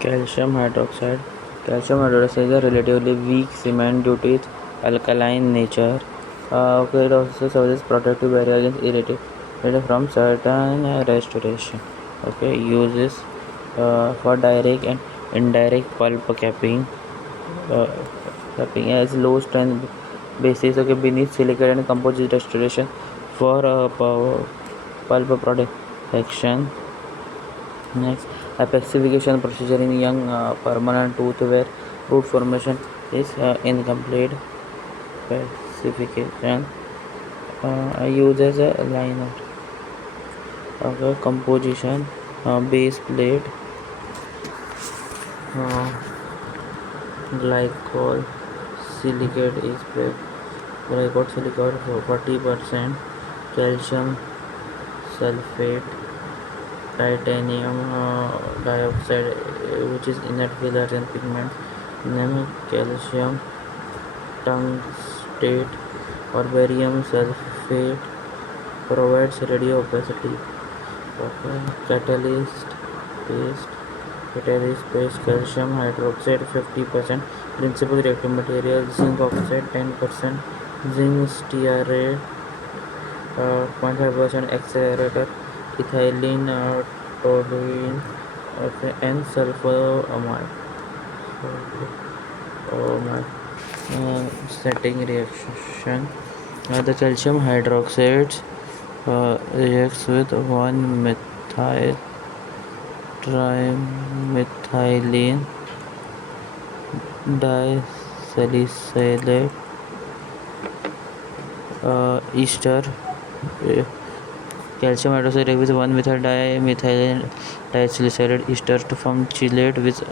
Calcium hydroxide. Calcium hydroxide is a relatively weak cement due to its alkaline nature. It also serves as protective barrier against irritation from certain restoration. Uses for direct and indirect pulp capping. Uh, Capping as low strength basis. Beneath silicate and composite restoration for pulp protection. Next, apexification procedure in young permanent tooth where root formation is incomplete. Apexification uses a liner. Composition base plate, uh, glycol silicate is glycol silicate for 40%, calcium sulfate, titanium dioxide, which is inert fillers and pigments, then calcium tungstate or barium sulfate provides radio opacity. Catalyst paste, calcium hydroxide 50%, principal reactive material zinc oxide 10%, zinc stearate 0.5% accelerator, ethylene toluene and sulfoamide. Setting reaction. The calcium hydroxide reacts with 1-methyl trimethylene disalicylate ester. Calcium hydroxide reacts with 1-methyl dimethylene disalicylate ester to form chelate with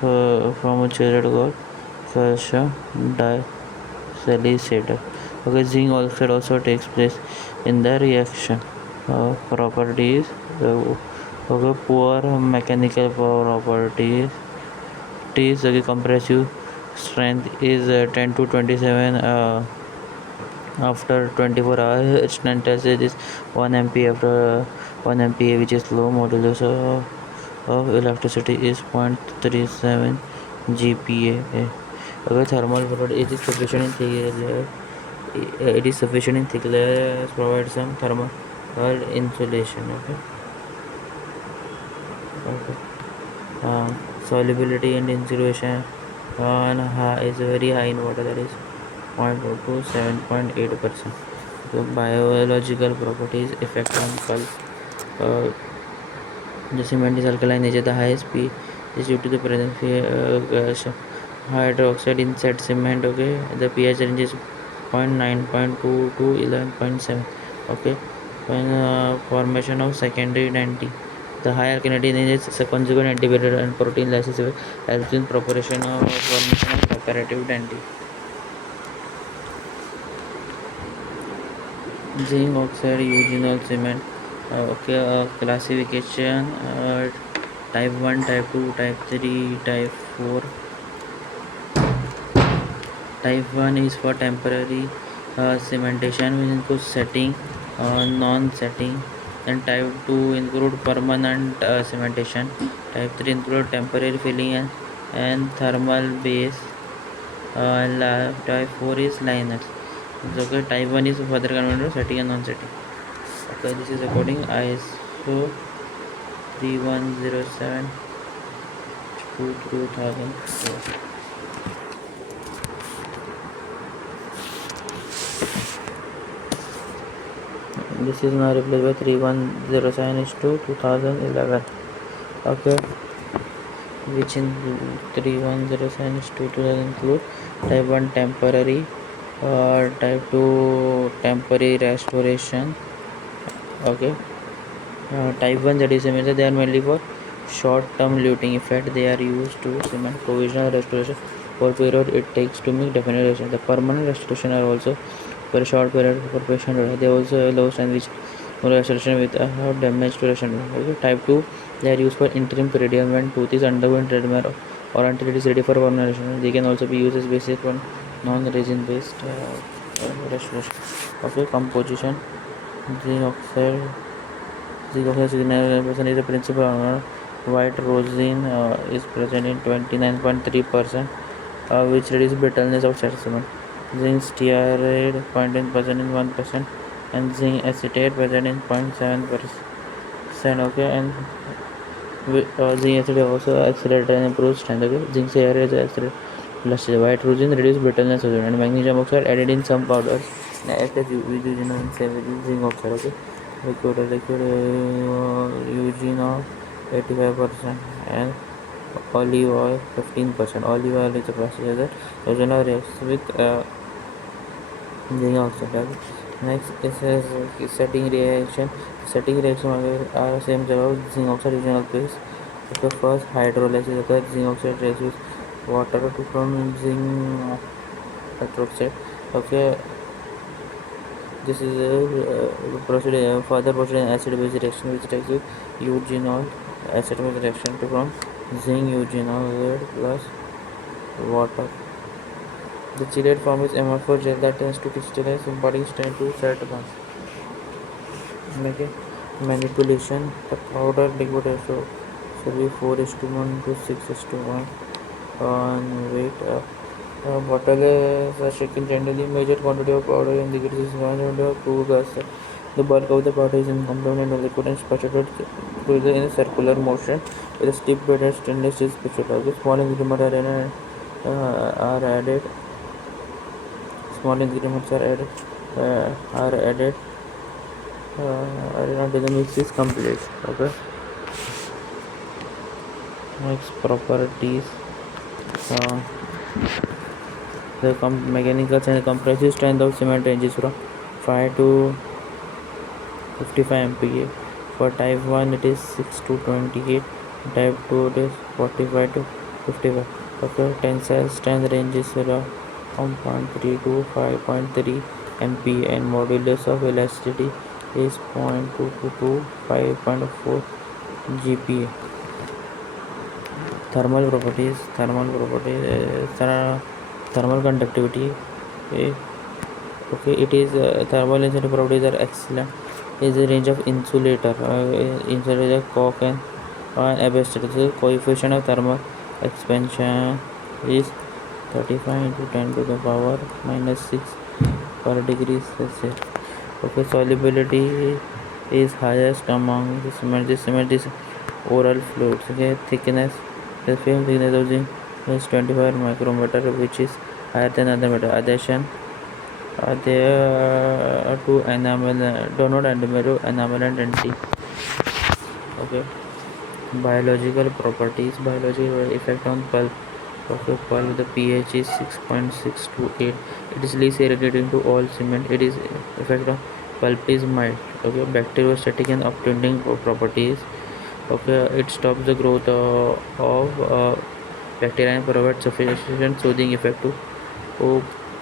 from a chelate called calcium disalicate. Zinc oxide also takes place in the reaction. Properties. Poor mechanical properties. Compressive strength is 10 to 27 after 24 hours. Strength test is 1 MPa after 1 MPa, which is low. Modulus of elasticity is 0.37 GPa. Thermal property, it is sufficient in thick layer. It is sufficient in thick layer, provide some thermal insulation. Solubility and insulation is very high in water, that is 0.4 to 7.8%. Biological properties, effect on pulp. The cement is alkaline nature. The highest P is due to the presence of calcium hydroxide in said cement. The pH range is 0.9, 0.2 to 11.7. When formation of secondary denti. The high alkalinity is a conjugate antibacterial and protein lysis helps in preparation of formation of separative denti. Zinc oxide eugenol cement. Classification type 1, type 2, type 3, type 4. Type 1 is for temporary cementation, which includes setting, non-setting. Then type 2 include permanent cementation. Type 3 include temporary filling and thermal base. Type 4 is liners. Type 1 is further converted setting and non-setting. This is according ISO 3107 2004. This is now replaced by 3107 2011. Which in 3107 2011 include type 1 temporary, type 2 temporary restoration. Type 1 that is cement, they are mainly for short term luting effect. They are used to cement provisional restoration for period it takes to make definite restoration. The permanent restoration are also for a short period for patient. They also allow sandwich restoration with a damage to restoration. Type 2, they are used for interim period when tooth is undergoing treatment or until it is ready for permanent restoration. They can also be used as basic for non-resin based restoration. Composition. Zinc oxide is a principal White rosin is present in 29.3%, which reduces brittleness of cement. Zinc stearate 0.10% in 1%, and zinc acetate present in 0.7%. Okay, and zinc acetate also accelerates and improves strength. Okay, zinc stearate is accelerated. White rosin reduces brittleness of cement, and magnesium oxide added in some powders. Act as eugenol and zinc oxide. Okay, liquid eugenol 85% and olive oil 15%. Olive oil is a process that eugenol reacts with zinc oxide. Okay. Next is setting reaction. Setting reaction are same जगह zinc oxide eugenol base. Okay, first hydrolysis occurs. Zinc oxide reacts with water to form zinc hydroxide. Okay, this is further procedure acid base reaction which takes with eugenol acid base reaction to form zinc eugenol plus water. The chelate form is amorphous gel that tends to crystallize in body strength to set mass. Okay. Manipulation. The powder liquid ratio should be 4:1 to 6:1 on weight. Bottle is shaken gently. Major quantity of powder in the liquid is 100 cool gas. The bulk of the powder is in component of liquid and spatulated in a circular motion with a stiff bed and stainless steel spatula. The small increments are added. Small increments are added until the mix is complete. Okay. Next properties. Uh, the mechanical and compressive strength of cement ranges from 5 to 55 MPa. For type 1 it is 6 to 28. Type 2 it is 45 to 55. Okay, tensile strength ranges from 0.3 to 5.3 MPa and modulus of elasticity is 0.2 to 5.4 GPa. Thermal properties. Thermal conductivity. Okay, it is thermal insulation properties are excellent. Is a range of insulator. Insulator cork and asbestos. The coefficient of thermal expansion is 35 into 10 to the power minus 6 per degree Celsius. Okay, solubility is highest among the cement. The cement is oral fluids. Okay, thickness. The film thickness of zinc is 25 micrometer, which is higher than other metal. Adhesion. There to enamel, donor enamel and denti. Okay. Biological properties. Biological effect on pulp. Okay, pulp. The pH is 6.6 to 8. It is least irritating to all cement. It is effect on pulp is mild. Okay, bacteriostatic and obtaining properties. Okay, it stops the growth of bacteria and provides sufficient soothing effect to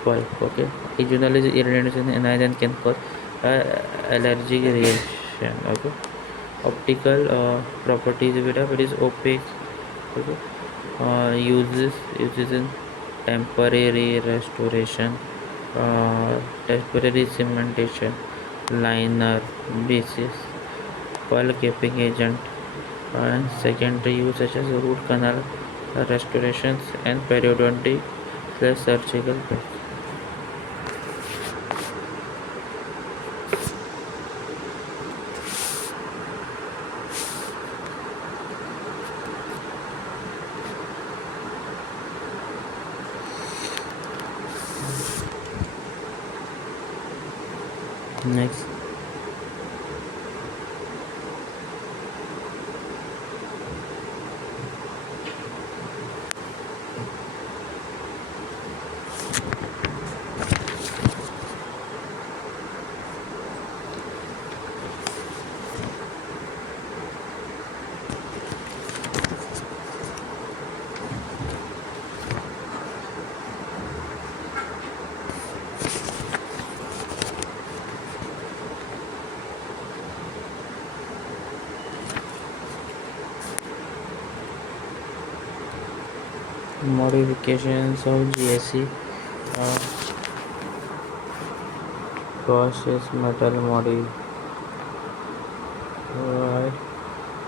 pulp. Okay, regional is irritation and can cause allergic reaction. Okay, optical properties it is opaque. Okay, uses in temporary restoration, temporary cementation, liner basis, pulp capping agent, and secondary use such as root canal restorations and periodontic surgical patch. Next. Modifications of GSE. Cautious metal modified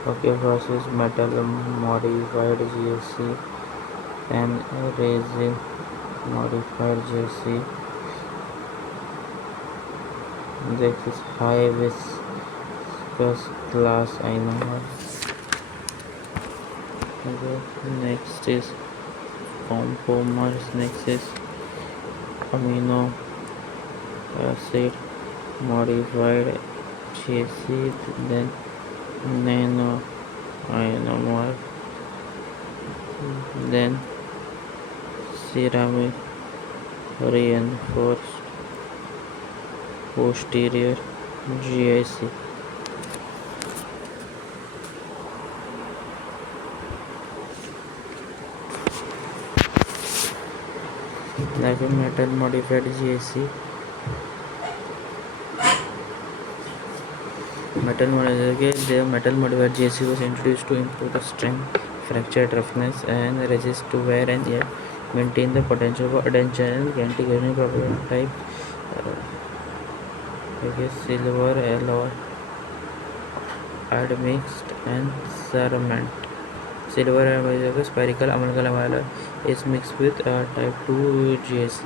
Okay, versus metal modified GSC and resin modified GSC. This is high viscous glass ionomer. Okay, next is compomers. Next is amino acid modified GSC, then nano ionomer, then ceramic reinforced posterior GIC. Like a metal modified GIC. The metal modified GIC was introduced to improve the strength, fracture toughness, and resist to wear and yet maintain the potential for adhesion and anti-corrosion property type. Silver alloy admixed and cerament. Silver alloy spherical amalgam alloy is mixed with type 2 GIC.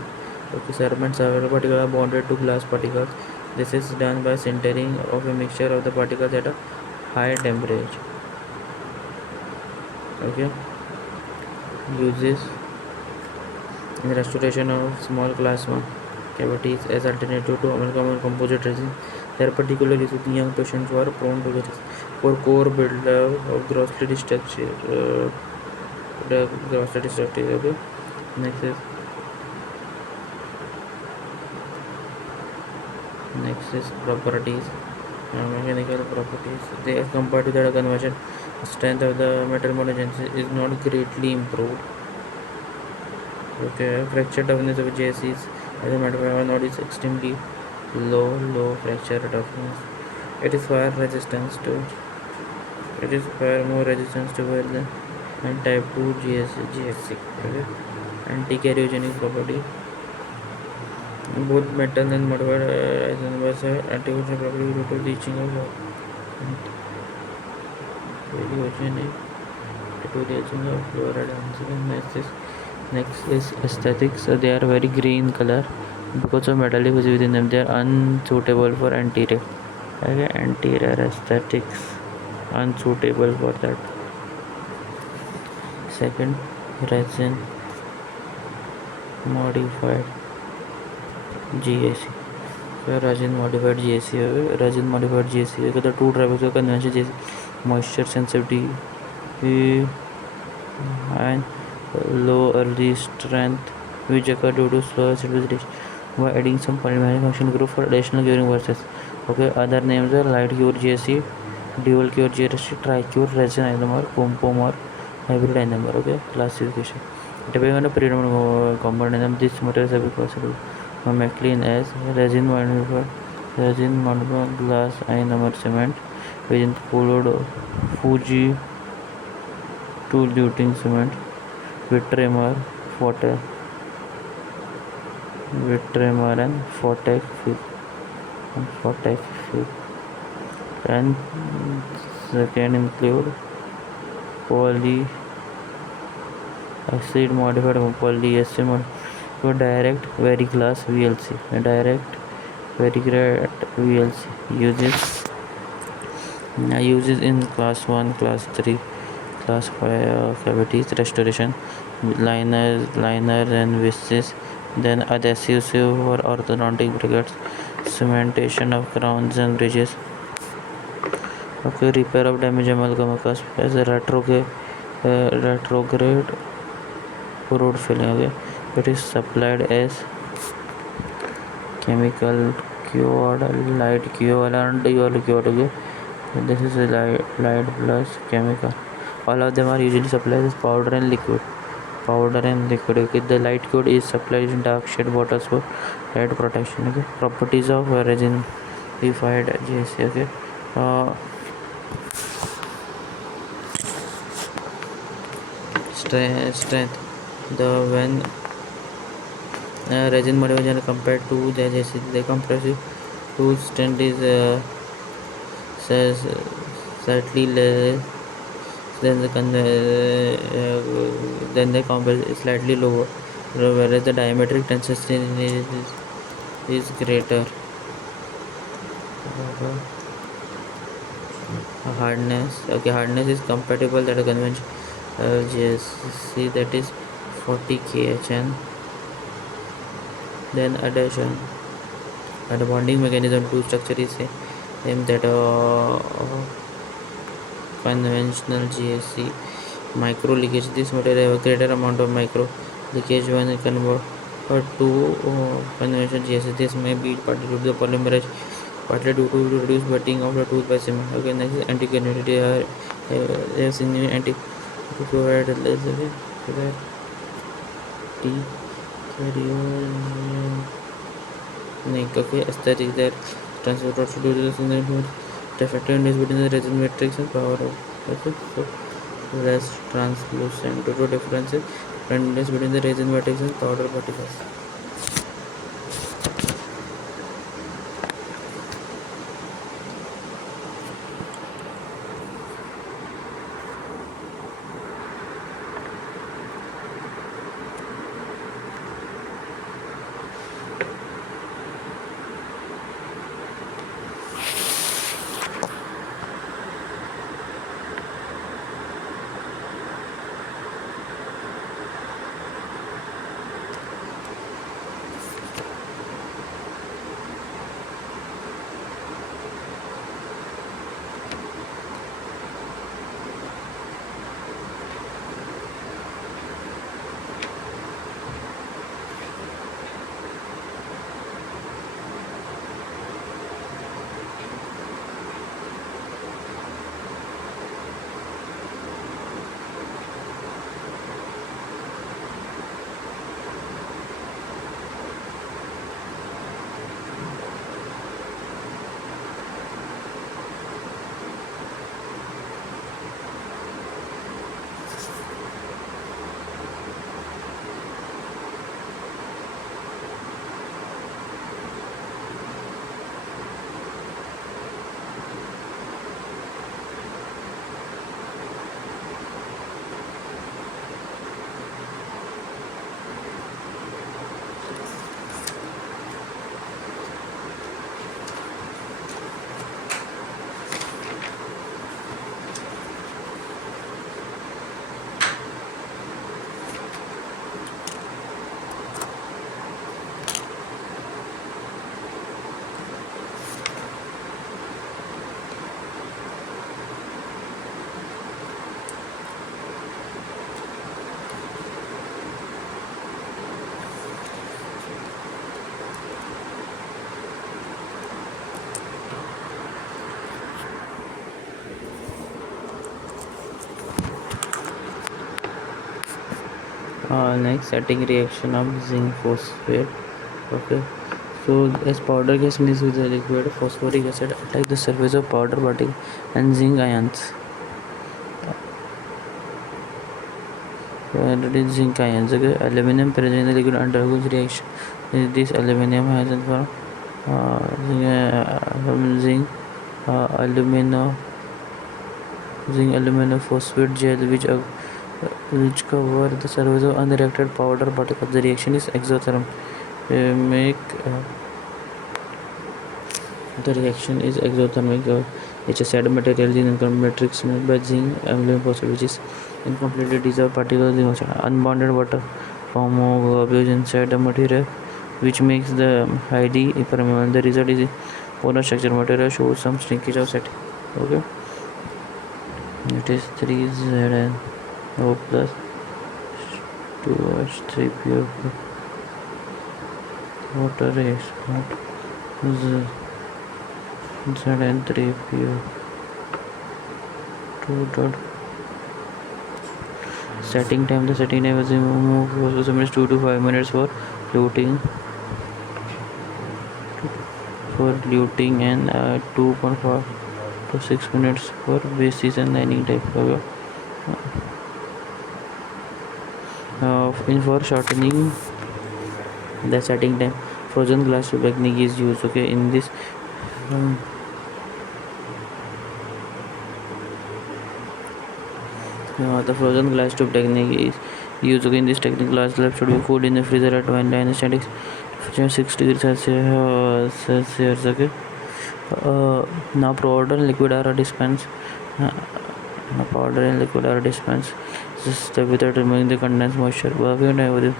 Okay, ceramides are particles bonded to glass particles. This is done by sintering of a mixture of the particles at a high temperature. Okay, uses in the restoration of small plasma cavities as alternative to amalgam or composite resin. They are particularly used in young patients who are prone to caries. For core buildup of grossly destructive. Okay, next is properties. Mechanical properties. They are compared to the conversion strength of the metal monogenesis is not greatly improved. Okay, fracture toughness of GICs as a matter of fact not is extremely low fracture toughness. It is far more resistance to wear than type 2 GSC. Okay, anti-carcinogenic property. Both metal and modified isomers have anti-corrosion property due to the leaching of fluoride. Next is aesthetics. They are very green color because of metallic within them. They are unsuitable for anterior. Okay, anterior aesthetics unsuitable for that. Second, resin modified GAC. Resin modified GAC. Resin modified GAC. The two drawbacks of conventional GAC: moisture sensitivity and low early strength, which occur due to slow acidification. By adding some polymeric function group for additional curing process. Okay, other names are light cure GAC, dual cure GAC, tricure resin ionomer, compomer, hybrid ionomer. Okay, classification. Depending on the predominant component, these materials have been possible. McLean as resin modified glass ionomer cement, which followed Fuji to luting cement, Vitremer, and Fortec and second include polyacid modified polyacid to direct veriglass VLC. Uses in class 1, class 3, class 5 cavities restoration, liners and visces, then adhesives for orthodontic brackets, cementation of crowns and bridges. Okay, repair of damaged amalgam occurs as a retrograde road filling. Okay, it is supplied as chemical cured, light cured and dual cured. Okay, this is a light plus chemical. All of them are usually supplied as powder and liquid. Okay, the light cured is supplied in dark shade bottles for light protection. Okay, properties of resin modified GAC. Okay, strength. When resin modification compared to the GAC, the compressive tool strength is slightly less than the compass is slightly lower, whereas the diametric consistency is greater. Hardness is compatible that a conventional GSC, that is 40 kHn. Then adhesion, and the bonding mechanism to structure is same that conventional GSC. Micro leakage, this material have a greater amount of micro leakage when converted to conventional GSC. This may be partly due to the polymerization, partly due to reduced wetting of the tooth by cement. Okay, next is anti-continuity. They have seen anti to provide less okay, aesthetic that transfer also due to the synergy effectiveness between the resin matrix and power of so less translucent due to differences between the resin matrix and powder particles. Next, setting reaction of zinc phosphate. Okay, so as powder gets mixed with the liquid, phosphoric acid attack the surface of powder particle and zinc ions. Reduce zinc ions. Okay, aluminum present in the liquid undergoes reaction. This aluminum has zinc aluminum phosphate gel which cover the surface of unreacted powder particles. The reaction is exothermic. The reaction is exothermic. It's a sad material in matrix made by zinc aluminum phosphate, which is incompletely dissolved particles in ocean. Unbounded water form of garbage inside the material, which makes the highly impermeable. The result is polar structure. Material shows some shrinkage of setting. Okay, it is 3ZnO plus 2H3PO. Water is not Zn3PO. 2. Setting time. The setting time is moved 2 to 5 minutes for luting. And 2.5 to 6 minutes for basis and lining type. In for shortening the setting time, frozen glass technique is used. Okay, in this The frozen glass tube technique is used. In this technique, glass slab should be cooled in the freezer at -static 6 degrees Celsius. Okay. Now powder and liquid are dispensed. Uh, Now powder and liquid are dispensed. Just without removing the condensed moisture. Working time with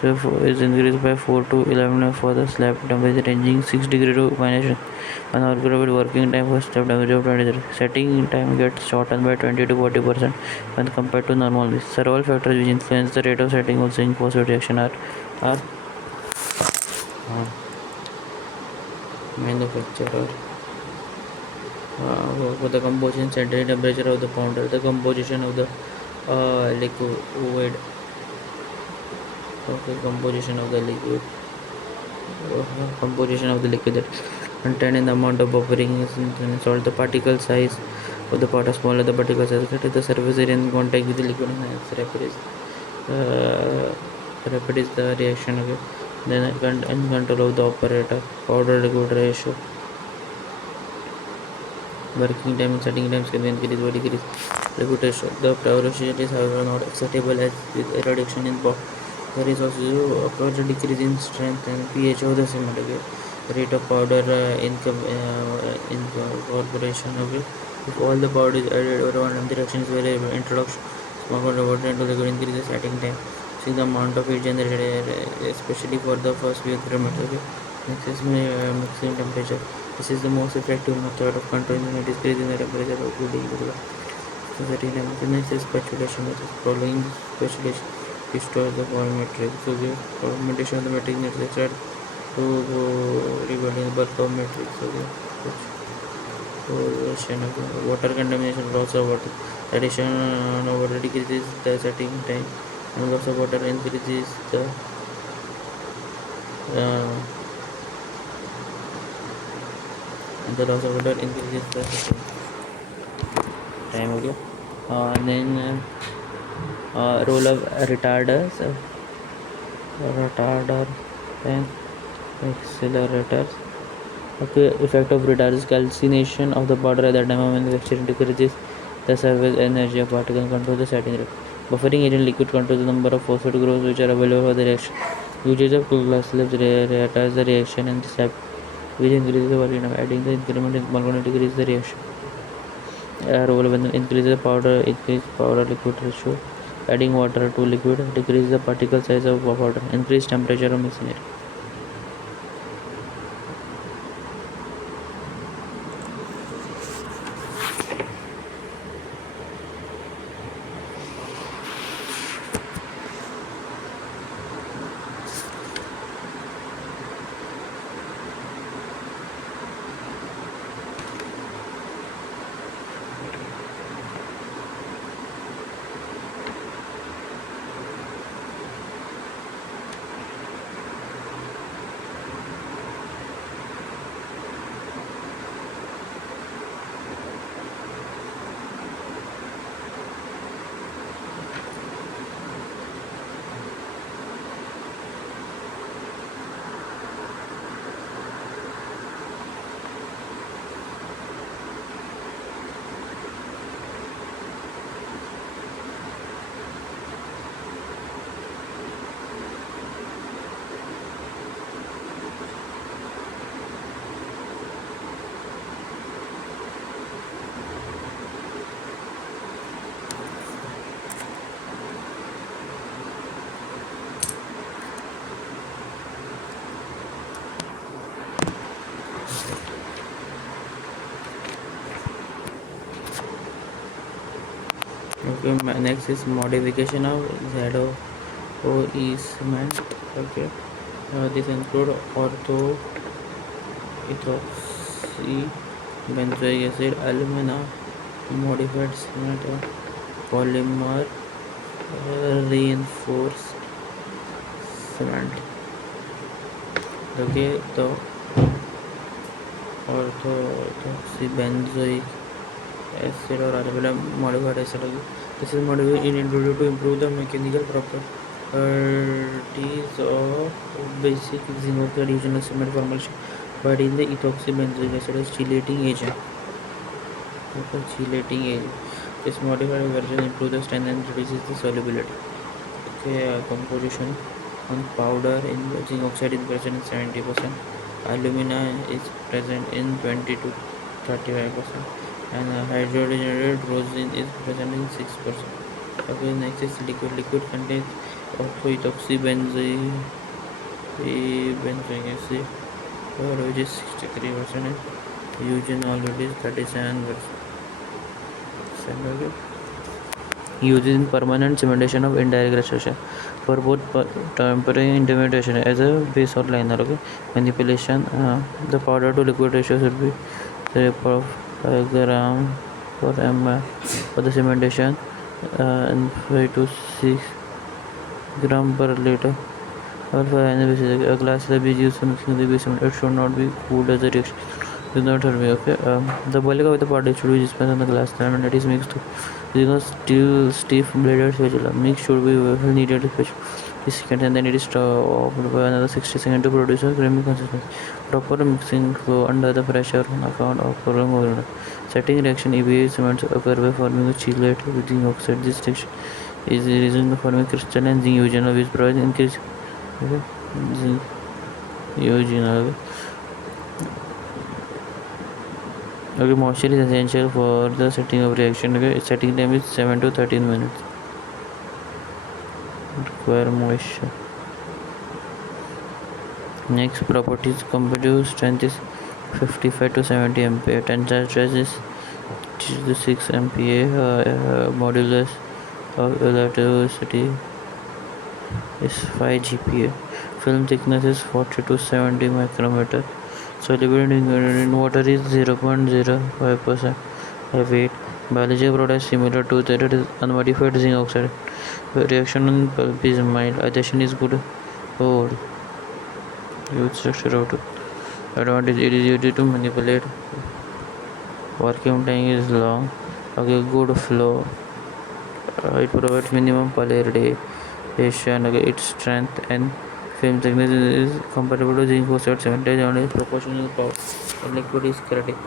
so is increased by 4 to 11 for the slab temperature ranging 6 degree to -1 hour with working time for slab temperature of 23. Setting time gets shortened by 20 to 40% when compared to normal. Several factors which influence the rate of setting of zinc phosphate reaction are uh, manufacturer. For the composition, central temperature of the powder, the composition of the liquid. Okay, composition of the liquid. Composition of the liquid that contained in the amount of buffering is in salt. The particle size of the part, smaller the particle size, greater the surface area in contact with the liquid, and rapid is the reaction. Okay, then in control of the operator, powder liquid ratio. Working time and setting times can be increased or decreased. Liquid ratio. The prioritization is however not acceptable as with a reduction in bulk. There is also a decrease in strength and pH of the cement. Okay. Rate of powder incorporation. Okay. If all the powder is added over one direction is variable. Introduction small amount of water into the liquid increases setting time. See the amount of heat generated, especially for the first few experiments. Okay. Next is maximum temperature. This is the most effective method of controlling the decrease in the temperature of cooling the glass. So the next is spatulation method. Following spatulation, restore the form matrix. So the fermentation of the matrix is required to rebuilding the bulk of matrix. So the water contamination, loss of water. Addition of water decreases the setting time, and loss of water increases the loss of water increases the setting time. Okay. Then role of retarders, and accelerators. Okay, effect of retarders: calcination of the powder at the time of manufacturing decreases the surface energy of particle, control the setting rate. Buffering agent liquid controls the number of phosphate groups which are available for the reaction. Usage of glass slabs retards the reaction and sap which increases the volume. Adding the increment in small quantity decreases the reaction. Role when increase the increase powder liquid ratio. Adding water to liquid decrease the particle size of powder. Increase temperature of mixing area. Okay, next is modification of ZOE cement. Okay, this include ortho ethoxy benzoic acid, alumina, modified cement, polymer reinforced cement. Okay, the orthoxybenzoic acid or alumina modified acid. This is modified introduced to improve the mechanical properties of basic zinc oxide used in cement formulation, but in the ethoxybenzoic acid as chelating agent. This modified version improves the strength and reduces the solubility. Okay, composition on powder in zinc oxide is present in 70%. Alumina is present in 20 to 35%, and hydrogenated rosin is present in 6%. Okay, next is liquid. Liquid contains orthoethoxybenzoic acid, which is 63%, and eugenol, which is 37%. Okay. Used in permanent cementation of indirect restoration for both temporary intermediation as a base or liner. Okay, manipulation. The powder to liquid ratio should be 5 gram per ml for the cementation, and 5 to 6 gram per liter. Or for any basis, a glass slab is used for mixing the base cement. It should not be cooled as a reaction. Do not hurt me. Okay. The bulk of the powder should be dispensed on the glass slab and it is mixed using a stiff bladed spatula. Mix should be well kneaded spatula 50 seconds, and then it is stopped by another 60 seconds to produce a creamy consistency. Proper mixing flow under the pressure on account of prolonged overload. Setting reaction EBA cements occur by forming a chelate with zinc oxide. This reaction is the reason for forming crystalline zinc eugenol, which provides increased zinc eugenol. Okay, moisture is essential for the setting of reaction. Okay, setting time is 7 to 13 minutes. Require moisture. Next properties: competitive strength is 55 to 70 MPa. Tensile stress is 6 MPa. Modulus of elasticity is 5 GPa. Film thickness is 40 to 70 micrometer. Solubility in water is 0.05%. Weight. Biological product similar to that is unmodified zinc oxide. Reaction on pulp is mild. Adhesion is good. Oh, huge structure out. Advantage: it is easy to manipulate. Vacuum tank is long. Okay, good flow. It provides minimum polarity. Okay, its strength and film thickness is comparable to zinc oxide. 70 only proportional power. Liquid is critical.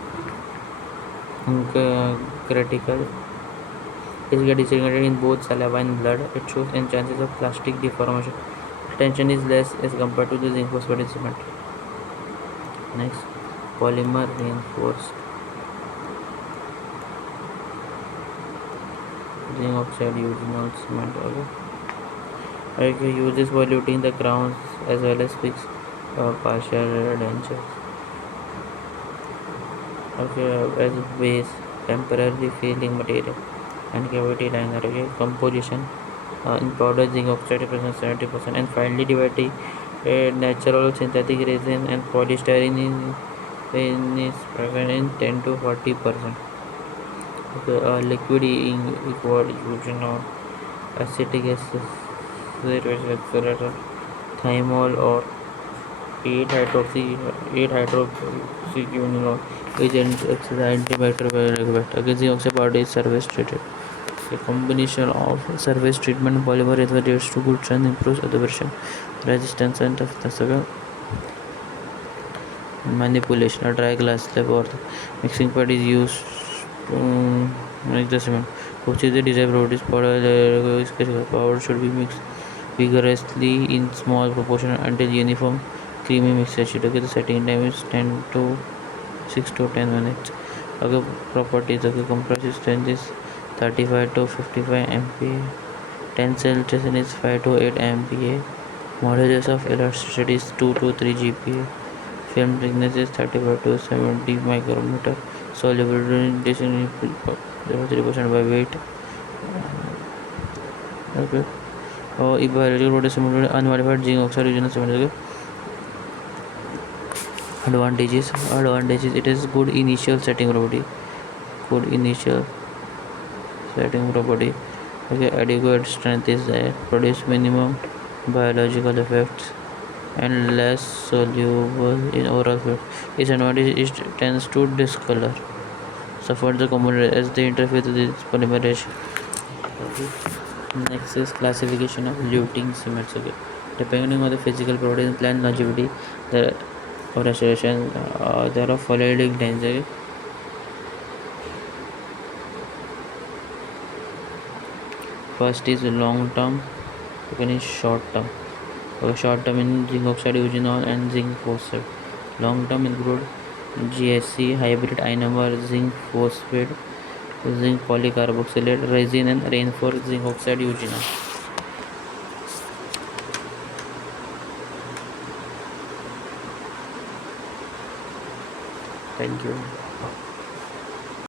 It gets disintegrated in both saliva and blood. It shows in chances of plastic deformation. Tension is less as compared to the zinc phosphate cement. Next, polymer reinforced zinc oxide eugenol cement. Okay, uses for luting the crowns as well as fix partial dentures. Okay, as base, temporarily filling material and cavity liner. Okay, composition in powder zinc oxide represents 70%, and finely divided natural synthetic resin and polystyrene is present in 10 to 40%. Okay, liquid equal eugenol, acetic acid, thymol or 8-hydroxyquinol agent antimicrobial. Against the oxide powder is surface treated. A combination of surface treatment and polymer leads to good strength, improves adhesion, resistance and toughness. Manipulation: a dry glass slab or mixing pad is used to make the cement, which is the desired properties. Powder should be mixed vigorously in small proportion until uniform creamy mixture. Okay, the setting time is 10 to 6 to 10 minutes. Okay, properties. Okay, compressive strength is 35 to 55 MPa. Tensile stress is 5 to 8 MPa. Modulus of elasticity is 2 to 3 GPa. Film thickness is 35 to 70 micrometer. Solubility is 3% by weight. Okay. Biological product unmodified zinc oxide eugenol cement. Advantages: it is good initial setting property. Okay, adequate strength is there. Produce minimum biological effects and less soluble in oral fluid. Its advantage is tends to discolor. Suffer the component as they interfere with its polymerization. Okay. Next is classification of luting cements. Okay. Depending on the physical properties and plant longevity, there of restoration, there are following lines. Okay. First is long term, second is short term. Short term in zinc oxide eugenol and zinc phosphate. Long term include GSC, hybrid I-number, zinc phosphate, zinc polycarboxylate, resin and reinforced zinc oxide eugenol. Thank you.